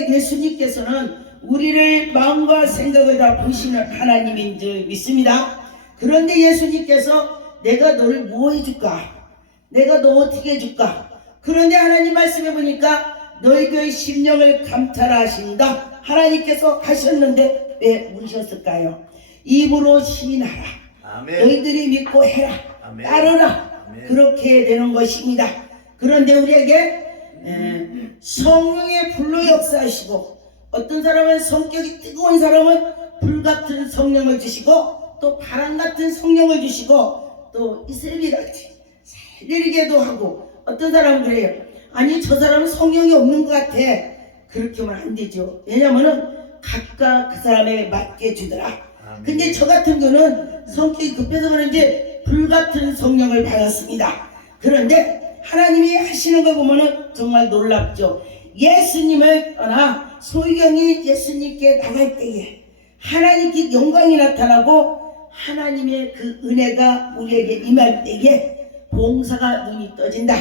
그러니까 예수님께서는 우리를 마음과 생각을 다 보시는 하나님인 줄 믿습니다. 그런데 예수님께서 내가 너를 뭐 해줄까? 내가 너 어떻게 해줄까? 그런데 하나님 말씀해 보니까 너희들의 심령을 감찰하신다 하나님께서 하셨는데 왜 물으셨을까요? 입으로 시인하라. 아멘. 너희들이 믿고 해라. 아멘. 따르라. 아멘. 그렇게 되는 것입니다. 그런데 우리에게 성령의 불로 역사하시고, 어떤 사람은 성격이 뜨거운 사람은 불같은 성령을 주시고, 또 바람같은 성령을 주시고, 또 이슬비같이 살리게도 하고, 어떤 사람은 그래요. 아니 저 사람은 성령이 없는 것 같아. 그렇게 하면 안 되죠. 왜냐면은 각각 그 사람에 맞게 주더라. 아멘. 근데 저 같은 경우는 성격이 급해서 그런지 불같은 성령을 받았습니다. 그런데 하나님이 하시는 걸 보면은 정말 놀랍죠. 예수님을 떠나 소경이 예수님께 나갈 때에 하나님께 영광이 나타나고 하나님의 그 은혜가 우리에게 임할 때에 봉사가 눈이 떠진다.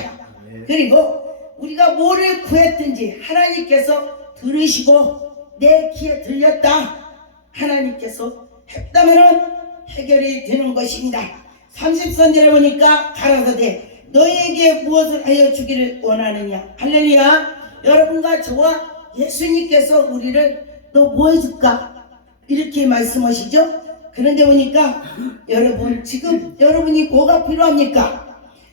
그리고 우리가 뭐를 구했든지 하나님께서 들으시고 내 귀에 들렸다 하나님께서 했다면 해결이 되는 것입니다. 30선절에 보니까 가라사대 너에게 무엇을 하여 주기를 원하느냐. 할렐루야. 여러분과 저와 예수님께서 우리를 너 뭐 해줄까 이렇게 말씀하시죠. 그런데 보니까 여러분 지금 여러분이 뭐가 필요합니까?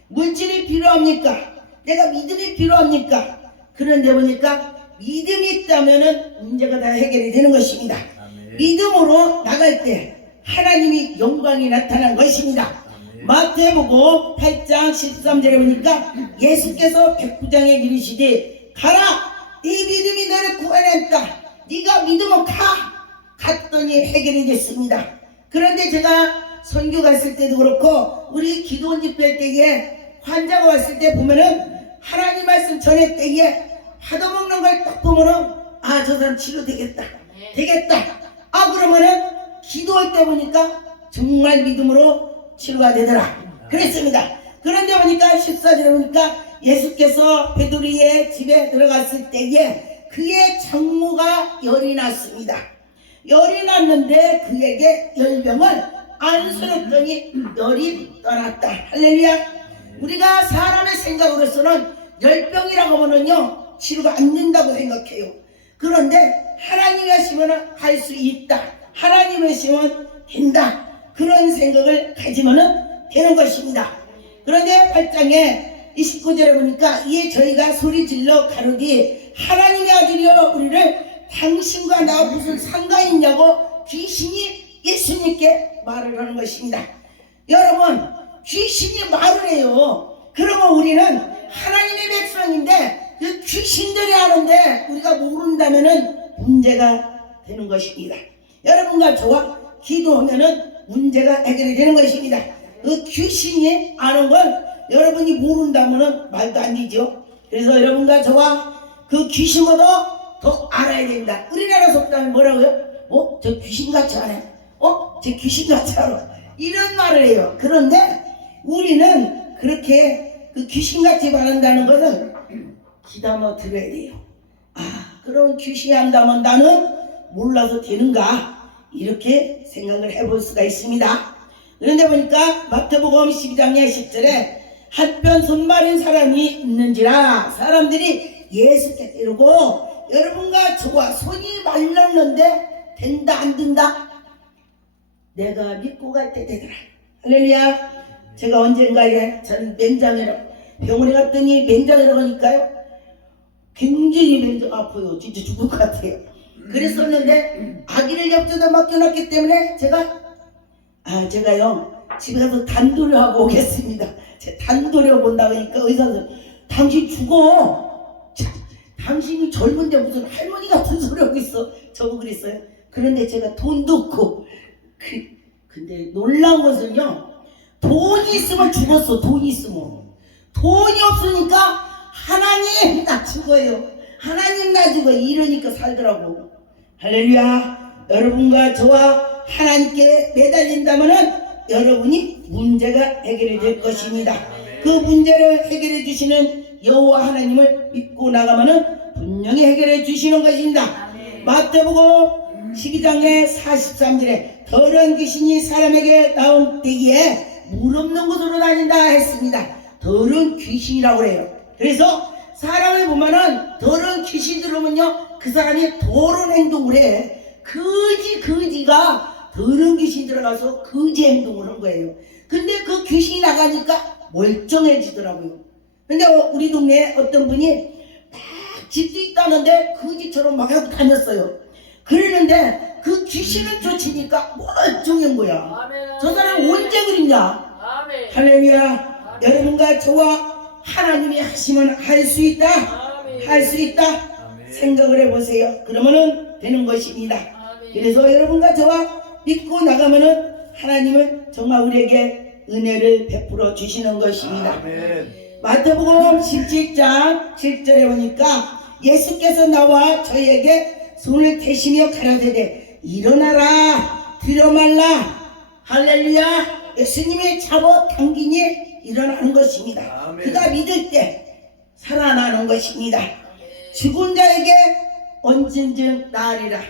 물질이 필요합니까? 내가 믿음이 필요합니까? 그런데 보니까 믿음이 있다면 문제가 다 해결이 되는 것입니다. 아멘. 믿음으로 나갈 때 하나님이 영광이 나타난 것입니다. 아멘. 마태복음 8장 13절에 보니까 예수께서 백부장에게 이르시되 가라 네 믿음이 너를 구원했다. 네가 믿으면 갔더니 해결이 됐습니다. 그런데 제가 선교 갔을 때도 그렇고 우리 기도원 집회 때에 환자가 왔을 때 보면은 하나님 말씀 전할 때에 받아먹는 걸 딱 보면은 아 저 사람 치료되겠다 되겠다. 아 그러면은 기도할 때 보니까 정말 믿음으로 치료가 되더라. 그랬습니다. 그런데 보니까 14절에 보니까 예수께서 베드로의 집에 들어갔을 때에 그의 장모가 열이 났습니다. 열이 났는데 그에게 열병을 안수했더니 열이 떠났다. 할렐루야. 우리가 사람의 생각으로서는 열병이라고 하면은요 치료가 안 된다고 생각해요. 그런데 하나님이 하시면 할 수 있다. 하나님이 하시면 된다. 그런 생각을 가지면 되는 것입니다. 그런데 8장에 29절에 보니까 이에 저희가 소리질러 가로되 하나님의 아들이여 우리를 당신과 나 무슨 상관이 있냐고 귀신이 예수님께 말을 하는 것입니다. 여러분 귀신이 말을 해요. 그러면 우리는 하나님의 백성인데 그 귀신들이 하는데 우리가 모른다면은 문제가 되는 것입니다. 여러분과 저와 기도하면은 문제가 해결이 되는 것입니다. 그 귀신이 아는 걸 여러분이 모른다면은 말도 안 되죠. 그래서 여러분과 저와 그 귀신보다 더 알아야 된다. 우리나라 속담이 뭐라고요? 저 귀신같이 하네. 저 귀신같이 알아. 이런 말을 해요. 그런데 우리는 그렇게 그 귀신같이 말한다는 것은 귀담아 들어야 돼요. 아, 그럼 귀신이 한다면 나는 몰라서 되는가? 이렇게 생각을 해볼 수가 있습니다. 그런데 보니까 마태복음 12장의 10절에 한편 손마른 사람이 있는지라 사람들이 예수께 이르고 여러분과 저와 손이 말랐는데 된다 안 된다? 내가 믿고 갈 때 되더라. 할렐루야. 제가 언젠가에 저는 맹장이라고 병원에 갔더니 맹장이라고 하니까요 굉장히 맹장 아파요. 진짜 죽을 것 같아요. 그랬었는데 아기를 옆에다 맡겨놨기 때문에 제가요 집에 가서 단도를 하고 오겠습니다. 제가 단도를 하고 온다고 하니까 의사는 당신 죽어. 당신이 젊은데 무슨 할머니 같은 소리 하고 있어. 저보고 그랬어요. 그런데 제가 돈도 없고 근데 놀라운 것은요 돈이 있으면 죽었어. 돈이 있으면. 돈이 없으니까 하나님 나 죽어요. 하나님 나 죽어. 이러니까 살더라고. 할렐루야. 여러분과 저와 하나님께 매달린다면은 여러분이 문제가 해결이 될 것입니다. 그 문제를 해결해 주시는 여호와 하나님을 믿고 나가면은 분명히 해결해 주시는 것입니다. 마태복음 12장의 43절에 더러운 귀신이 사람에게 나온 때에 물 없는 곳으로 다닌다 했습니다. 더러운 귀신이라고 그래요. 그래서 사람을 보면은 더러운 귀신 들으면요 그 사람이 더러운 행동을 해. 거지가 더러운 귀신 들어가서 거지 행동을 한 거예요. 근데 그 귀신이 나가니까 멀쩡해지더라고요. 근데 우리 동네에 어떤 분이 막 집도 있다는데 거지처럼 막 하고 다녔어요. 그러는데 그 귀신을 쫓으니까 멀쩡한 거야. 저 사람 언제 그랬냐? 할렐루야. 여러분과 저와 하나님이 하시면 할 수 있다. 할 수 있다. 생각을 해보세요. 그러면은 되는 것입니다. 그래서 여러분과 저와 믿고 나가면은 하나님은 정말 우리에게 은혜를 베풀어 주시는 것입니다. 마태복음 17장 7절에 보니까 예수께서 나와 저희에게 손을 대시며 가라사대 일어나라 들어 말라. 할렐루야. 예수님이 잡아당기니 일어나는 것입니다. 그가 믿을 때 살아나는 것입니다. 죽은 자에게 언젠든 나으리라.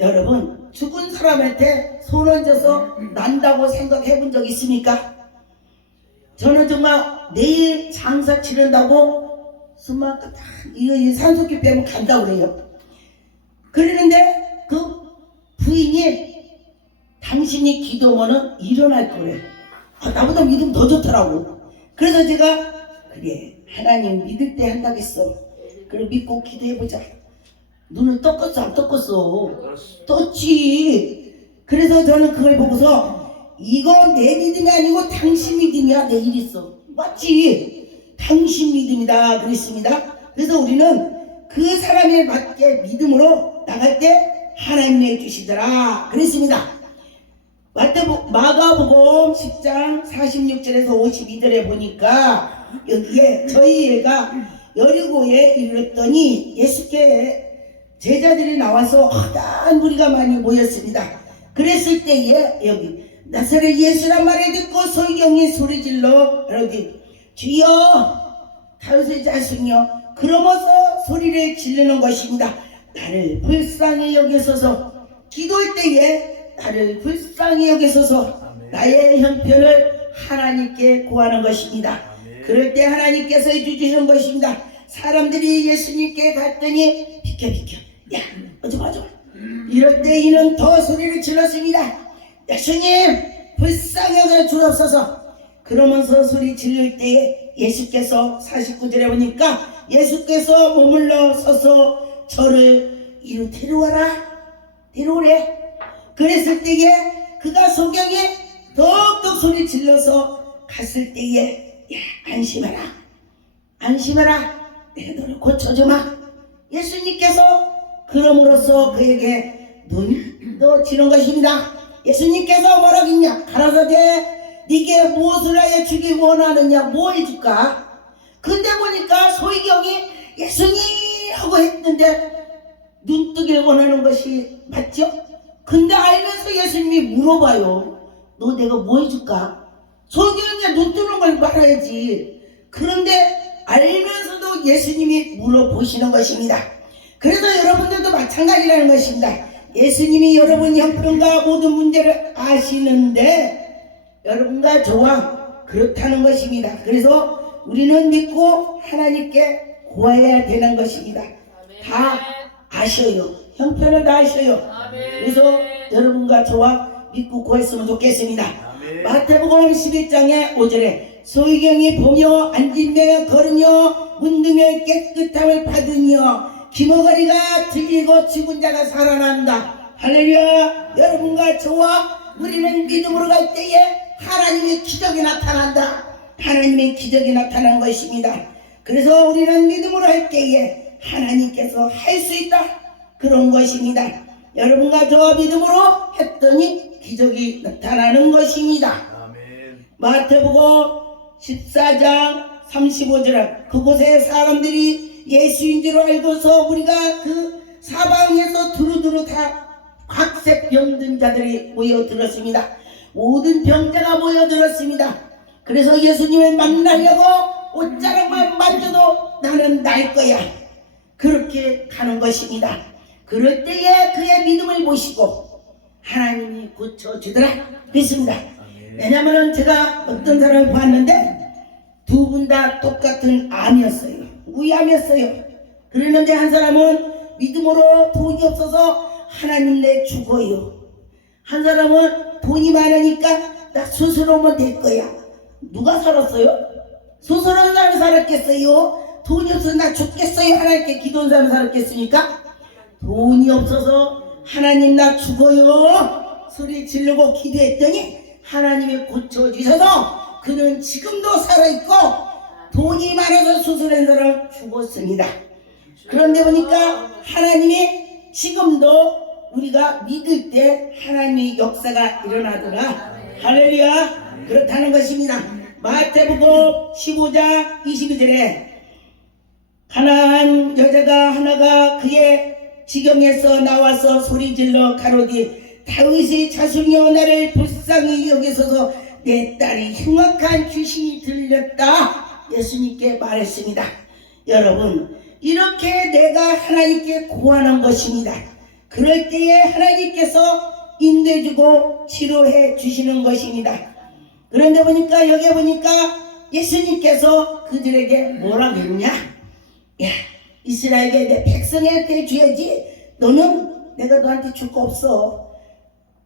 여러분 죽은 사람한테 손 얹어서 난다고 생각해 본 적 있습니까? 저는 정말 내일 장사 치른다고 숨만 이 산소기 빼면 간다고 그래요. 그러는데 그 부인이 당신이 기도하면 일어날 거래. 나보다 믿음 더 좋더라고. 그래서 제가 그래 하나님 믿을 때 한다겠어. 그래 믿고 기도해보자. 눈을 떴겠어 안 떴겠어? 떴지. 그래서 저는 그걸 보고서 이거 내 믿음이 아니고 당신 믿음이야. 내 일 있어. 맞지? 당신 믿음이다 그랬습니다. 그래서 우리는 그 사람에 맞게 믿음으로 나갈 때 하나님이 주시더라 그랬습니다. 마가복음 10장 46절에서 52절에 보니까 여기에 저희 애가 여리고에 이르렀더니 예수께 제자들이 나와서 허다한 무리가 많이 모였습니다. 그랬을 때에 여기 나사렛 예수란 말을 듣고 소경이 소리질러 이러기 주여 다윗의 자손이여 그러면서 소리를 지르는 것입니다. 나를 불쌍히 여기소서. 기도할 때에 나를 불쌍히 여기소서. 나의 형편을 하나님께 구하는 것입니다. 그럴 때 하나님께서 해주시는 것입니다. 사람들이 예수님께 갔더니 비켜 야 어쩌마 이럴 때 이는 더 소리를 질렀습니다. 예수님 불쌍히 여겨 주옵소서. 그러면서 소리 지를 때에 예수께서 49절에 보니까 예수께서 머물러 서서 저를 이리 데려오래. 그랬을 때에 그가 소경에 더욱더 소리 질러서 갔을 때에 야 안심하라 내 너를 고쳐주마. 예수님께서 그럼으로써 그에게 눈도 지는 것입니다. 예수님께서 뭐라겠냐 가라사대 네게 무엇을 하여 주기 원하느냐 뭐 해줄까. 근데 보니까 소경이 예수님 하고 했는데 눈뜨길 원하는 것이 맞죠? 근데 알면서 예수님이 물어봐요. 너 내가 뭐 해줄까? 소경이 눈 뜨는 걸 말해야지. 그런데 알면서도 예수님이 물어보시는 것입니다. 그래서 여러분들도 마찬가지라는 것입니다. 예수님이 여러분 형편과 모든 문제를 아시는데 여러분과 저와 그렇다는 것입니다. 그래서 우리는 믿고 하나님께 구해야 되는 것입니다. 다 아셔요. 형편을 다 아셔요. 그래서 여러분과 저와 믿고 구했으면 좋겠습니다. 마태복음 11장의 5절에 소경이 보며 앉으며 걸으며 문둥에 깨끗함을 받으며 기머거리가 들리고 죽은 자가 살아난다. 할렐루야. 여러분과 저와 우리는 믿음으로 갈 때에 하나님의 기적이 나타난다. 하나님의 기적이 나타난 것입니다. 그래서 우리는 믿음으로 할 때에 하나님께서 할 수 있다. 그런 것입니다. 여러분과 저와 믿음으로 했더니 기적이 나타나는 것입니다. 마태복음 14장 35절 그곳에 사람들이 예수인 줄 알고서 우리가 그 사방에서 두루두루 다 각색 병든 자들이 모여들었습니다. 모든 병자가 모여들었습니다. 그래서 예수님을 만나려고 옷자락만 만져도 나는 날 거야. 그렇게 가는 것입니다. 그럴 때에 그의 믿음을 보시고 하나님이 고쳐주더라 그랬습니다. 왜냐면은 제가 어떤 사람을 봤는데 두 분 다 똑같은 암이었어요. 위암이었어요. 그러는데 한 사람은 믿음으로 돈이 없어서 하나님 내 죽어요. 한 사람은 돈이 많으니까 나 수술하면 될 거야. 누가 살았어요? 수술한 사람이 살았겠어요? 돈이 없어서 나 죽겠어요? 하나님께 기도한 사람이 살았겠습니까? 돈이 없어서 하나님 나 죽어요 소리 지르고 기도했더니 하나님이 고쳐주셔서 그는 지금도 살아있고 돈이 많아서 수술한 사람 죽었습니다. 그런데 보니까 하나님이 지금도 우리가 믿을 때 하나님의 역사가 일어나더라. 할렐루야. 그렇다는 것입니다. 마태복음 15장 22절에 가난한 여자가 하나가 그의 지경에서 나와서 소리질러 가로되 다윗의 자손이여 나를 불쌍히 여기소서 내 딸이 흉악한 귀신이 들렸다 예수님께 말했습니다. 여러분 이렇게 내가 하나님께 구하는 것입니다. 그럴 때에 하나님께서 인도해주고 치료해 주시는 것입니다. 그런데 보니까 여기 보니까 예수님께서 그들에게 뭐라고 했냐? 야 이스라엘에게 내 백성한테 줘야지 너는 내가 너한테 줄 거 없어.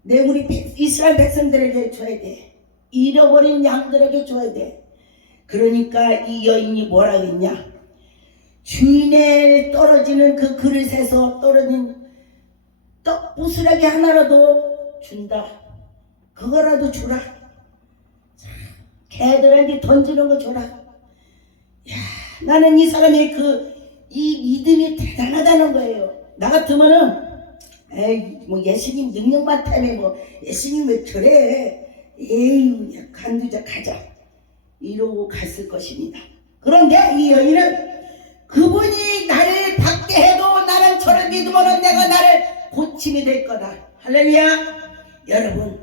내 우리 이스라엘 백성들에게 줘야 돼. 잃어버린 양들에게 줘야 돼. 그러니까 이 여인이 뭐라고 했냐? 주인에 떨어지는 그 그릇에서 떨어진 떡 부스러기 하나라도 준다. 그거라도 주라. 개들한테 던지는 거 줘라. 야, 나는 이 사람의 이 믿음이 대단하다는 거예요. 나 같으면은 에이 뭐 예수님 능력만 때문에 뭐 예수님 왜 저래? 에이 간두자 가자 이러고 갔을 것입니다. 그런데 이 여인은 그분이 나를 받게 해도 나는 저를 믿으면 내가 나를 고침이 될 거다. 할렐루야. 여러분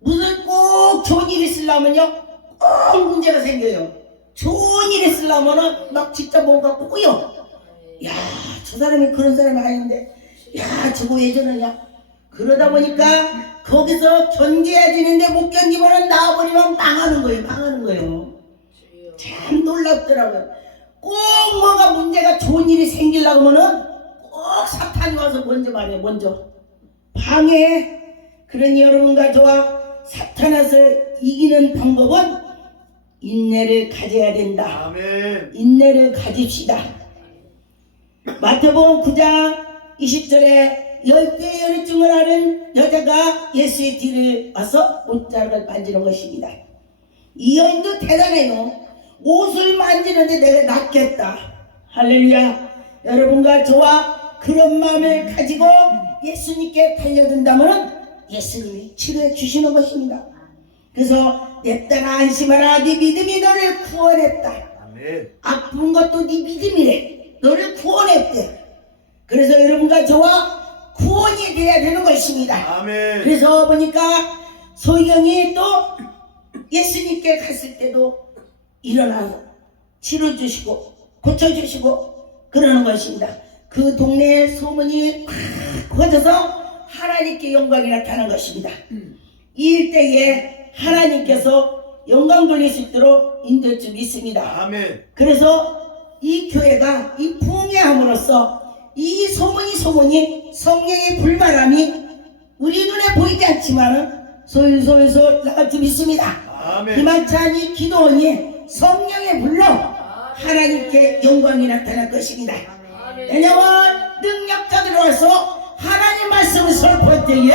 무슨 꼭 좋은 일 있으려면요 꼭 문제가 생겨요. 좋은 일 있으려면은 막 진짜 뭔가 꼬여. 야 저 사람이 그런 사람이 아닌데 야 저거 왜 저러냐. 그러다 보니까 거기서 견뎌지는데 못 견디면 나와버리면 망하는 거예요. 참 놀랍더라고요. 꼭 뭐가 문제가 좋은 일이 생기려고 하면은 꼭 사탄이 와서 먼저 방해. 그러니 여러분과 저와 사탄을 이기는 방법은 인내를 가져야 된다. 아멘. 인내를 가집시다. 마태복음 9장 20절에 10개의 열증을 하는 여자가 예수의 뒤를 와서 옷자락을 만지는 것입니다. 이 여인도 대단해요. 옷을 만지는데 내가 낫겠다. 할렐루야. 여러분과 저와 그런 마음을 가지고 예수님께 달려든다면 예수님이 치료해 주시는 것입니다. 그래서 내 딸아 안심하라. 네 믿음이 너를 구원했다. 아멘. 아픈 것도 네 믿음이래. 너를 구원했대. 그래서 여러분과 저와 구원이 돼야 되는 것입니다. 아멘. 그래서 보니까 소경이 또 예수님께 갔을 때도 일어나서 치료주시고 고쳐주시고 그러는 것입니다. 그 동네에 소문이 팍 퍼져서 하나님께 영광이 나타나는 것입니다. 이 일대에 하나님께서 영광 돌릴 수 있도록 인도해 줄 믿습니다. 아멘. 그래서 이 교회가 이 풍요함으로써 이 소문이 성령의 불바람이 우리 눈에 보이지 않지만 솔솔솔 나갈 줄 믿습니다. 아멘. 기만찬이 기도원이 성령의 불로 하나님께 영광이 나타날 것입니다. 왜냐하면 능력자들이 와서 하나님 말씀을 선포할 때에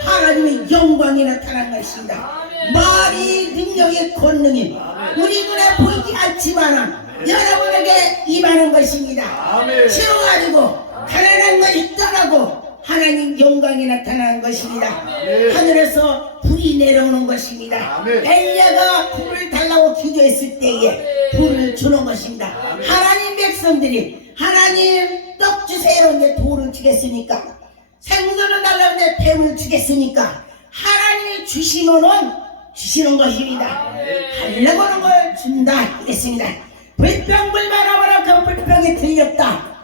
하나님의 영광이 나타난 것입니다. 말이 능력의 권능이 우리 눈에 보이지 않지만 여러분에게 임하는 것입니다. 아멘. 치워가지고 가난한 것이 떠나고 하나님 영광이 나타나는 것입니다. 아멘. 하늘에서 불이 내려오는 것입니다. 아멘. 엘리야가 불을 달라고 기도했을 때에 불을 주는 것입니다. 하나님 백성들이 하나님 떡 주세요 이제 돌을 주겠습니까? 생선을 달라는데 뱀을 주겠습니까? 하나님이 주시면은 주시는 것입니다. 달라고 하는 걸 준다 하겠습니다. 불평불만 하거나 그 불평이 들렸다.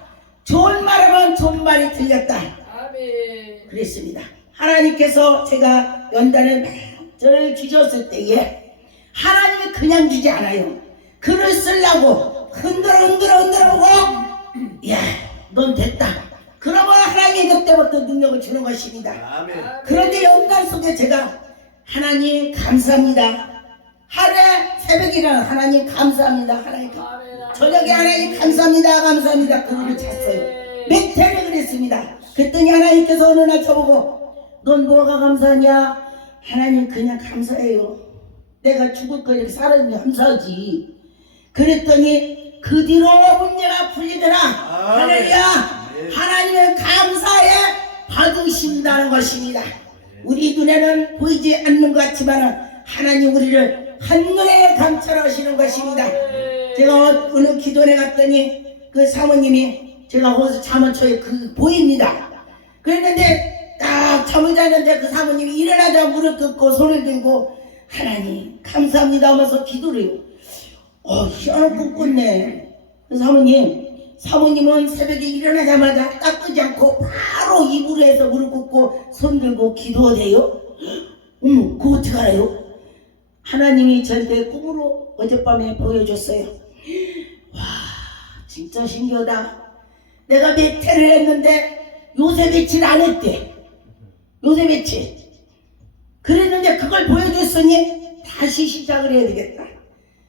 좋은 말하면 좋은 말이 들렸다. 아멘. 그랬습니다. 하나님께서 제가 연단을 저를 주셨을 때에 하나님이 그냥 주지 않아요. 글을 쓰려고 흔들어 보고 야, 넌 됐다. 그러면 하나님이 그때부터 능력을 주는 것입니다. 아멘. 그런데 연단 속에 제가 하나님 감사합니다. 하루에 새벽에 일어나 하나님 감사합니다. 하나님 저녁에 하나님 감사합니다. 그거를 잤어요. 몇 해를 그랬습니다. 그랬더니 하나님께서 어느 날 저보고 넌 뭐가 감사하냐? 하나님 그냥 감사해요. 내가 죽을 거 이렇게 살았는데 감사하지. 그랬더니 그 뒤로 문제가 풀리더라. 할렐루야. 하나님의 감사에 받으신다는 것입니다. 우리 눈에는 보이지 않는 것 같지만 하나님 우리를 한눈에 감찰하시는 것입니다. 제가 어느 기도원에 갔더니 그 사모님이 제가 거기서 잠을 쳐요. 그 보입니다. 그랬는데 딱 잠을 자는데 그 사모님이 일어나자 무릎 꿇고 손을 들고 하나님 감사합니다 하면서 기도를 해요. 희한한 꿈 꿨네. 그 사모님은 새벽에 일어나자마자 닦지 않고 바로 이불에 해서 무릎 꿇고 손 들고 기도해요. 그거 어떻게 알아요? 하나님이 저한테 꿈으로 어젯밤에 보여줬어요. 와, 진짜 신기하다. 내가 몇 해를 했는데 요새 며칠 안 했대. 요새 며칠. 그랬는데 그걸 보여줬으니 다시 시작을 해야 되겠다.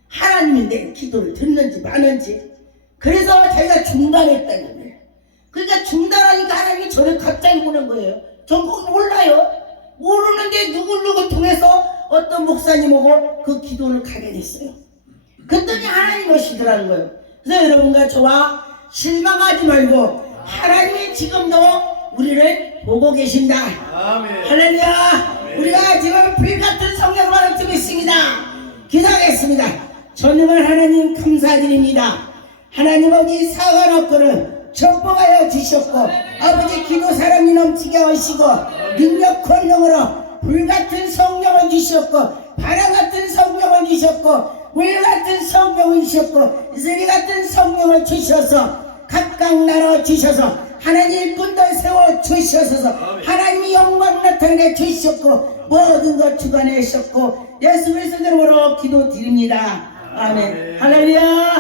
하나님이 내 기도를 듣는지 마는지. 그래서 제가 중단했다는 거예요. 그러니까 중단하니까 하나님이 저를 갑자기 보는 거예요. 전 그거 몰라요. 모르는데 누굴 통해서 어떤 목사님 오고 그 기도를 가게 됐어요. 그랬더니 하나님 오시더라는 거예요. 그래서 여러분과 저와 실망하지 말고 하나님이 지금도 우리를 보고 계신다. 아멘. 할렐루야. 우리가 지금 불같은 성령을 받고 있습니다. 기도하겠습니다. 전능한 하나님 감사드립니다. 하나님 아버지 사과놓고는 축복하여 주셨고 아버지 기도 사람이 넘치게 하시고 능력 권능으로 불같은 성령을 주셨고 바람같은 성령을 주셨고 물같은 성령을 주셨고 이슬이 같은 성령을 주셔서 각각 나눠 주셔서 하나님 일꾼들 세워 주셔서 하나님이 영광 나타내 주셨고 모든 것 주관하셨고 예수 그리스도 이름으로 기도드립니다. 아멘. 할렐루야.